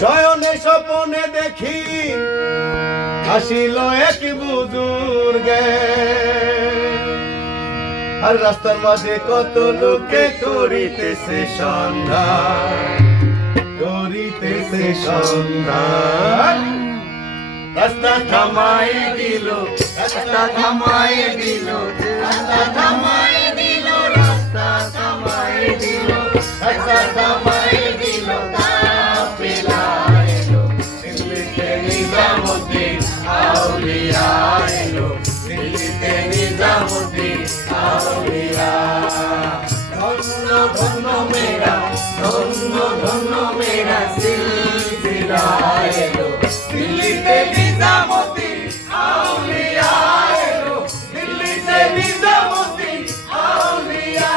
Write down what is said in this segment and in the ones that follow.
শয়নে স্বপনে দেখি আসিল এক বুজুর্গে, আর রাস্তার মাঝে কত লোকে করিতেছে সন্ধ্যা, করিতেছে সন্ধ্যা। রাস্তা থামাই দিল, রাস্তা থামাই দিল, রাস্তা থামাই দিল, রাস্তা থামাই দিল, রাস্তা থামাই দিল। কাফেলা এলো দিল্লিতে নিজামুদ্দিন আউলিয়া এলো, দিল্লিতে নিজামুদ্দিন আউলিয়া। ধন্য ধন্য মেরা, ধন্য ধন্য মেরা সিলসিলা এলো, দিল্লিতে নিজামুদ্দিন আউলিয়া এলো, দিল্লিতে নিজামুদ্দিন আউলিয়া।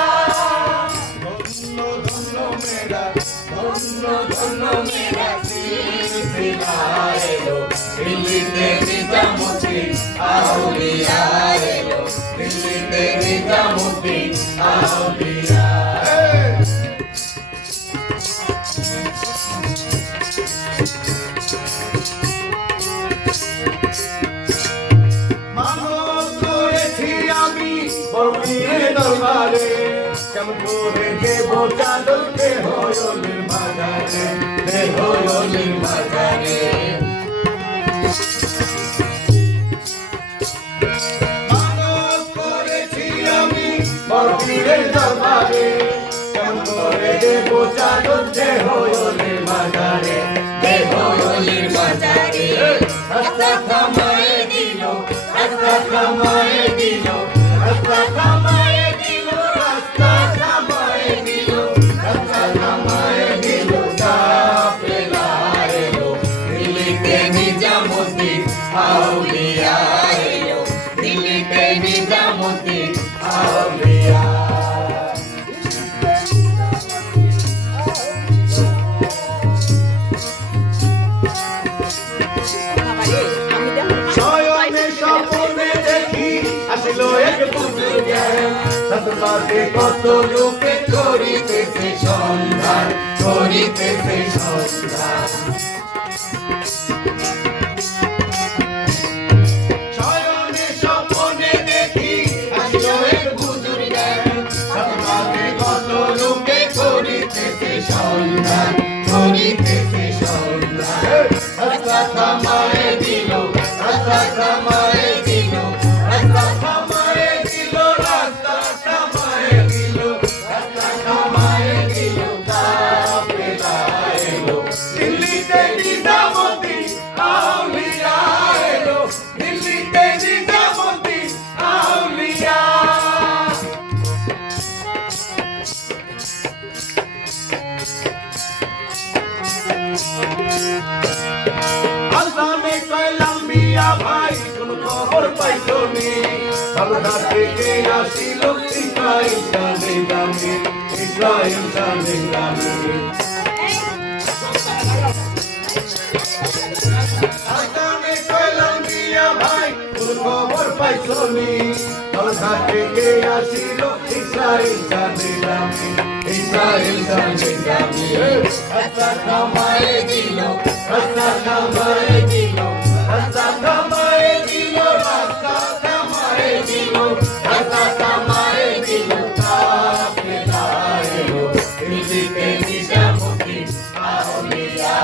ধন্য ধন্য মেরা, ধন্য ধন্য মেরা সিলসিলা এলো, দিল্লিতে নিজামুদ্দিন আউলিয়া এলো, দিল্লিতে নিজামুদ্দিন আউলিয়া। দরবারে কেমন করে দেব চাদর বেহয়লের বাজারে, বেহয়লের বাজারে। মানত করেছি আমি বড়পীরের দরবারে, কেমন করে দেব চাদর বেহয়লের বাজারে, বেহয়লের বাজারে। রাস্তা থামাই দিল, রাস্তা থামাই দিল, রাস্তা থামাই দিল, রাস্তা থামাই দিল, রাস্তা থামাই দিল। কাফেলা এলো দিল্লিতে নিজামুদ্দিন আউলিয়া এলো, দিল্লিতে নিজামুদ্দিন আউলিয়া। শয়নে স্বপনে দেখি আসিল এক বুজুর্গে, রাস্তার মাঝে কত লোকে করিতেছে সন্ধান, করিতেছে সন্ধান। শয়নে স্বপনে দেখি আসিল এক বুজুর্গে, রাস্তার মাঝে কত লোকে করিতেছে সন্ধান, করিতেছে সন্ধান। রাস্তা থামাই দিল, রাস্তা থামাই দিল, রাস্তা থামাই দিল, রাস্তা থামাই দিল, রাস্তা থামাই দিল। কাফেলা এলো দিল্লিতে নিজামুদ্দিন আউলিয়া এলো, দিল্লিতে নিজামুদ্দিন আউলিয়া। আসামে কইলাম মিয়া ভাই কোন খবর পাইছো নি, বাগদাদ থেকে আসিল ইসরাইল জানে জানে, ইসরাইল জানে জানে। আসামে কইলাম মিয়া ভাই কোন খবর পাইছো নি, বাগদাদ থেকে আসিল ইসরাইল জানে জানে, ইসরাইল জানে জানে। রাস্তা থামাই দিল, রাস্তা থামাই দিল, রাস্তা থামাই দিল, রাস্তা থামাই দিল, রাস্তা থামাই দিল। কাফেলা এলো দিল্লিতে নিজামুদ্দিন আউলিয়া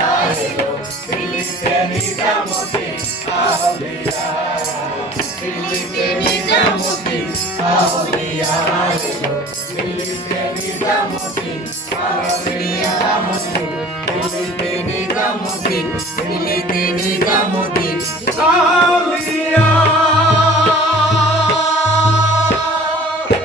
এলো, দিল্লিতে নিজামুদ্দিন আউলিয়া, দিল্লিতে নিজামুদ্দিন আউলিয়া এলো, দিল্লিতে নিজামুদ্দিন আউলিয়া, দিল্লিতে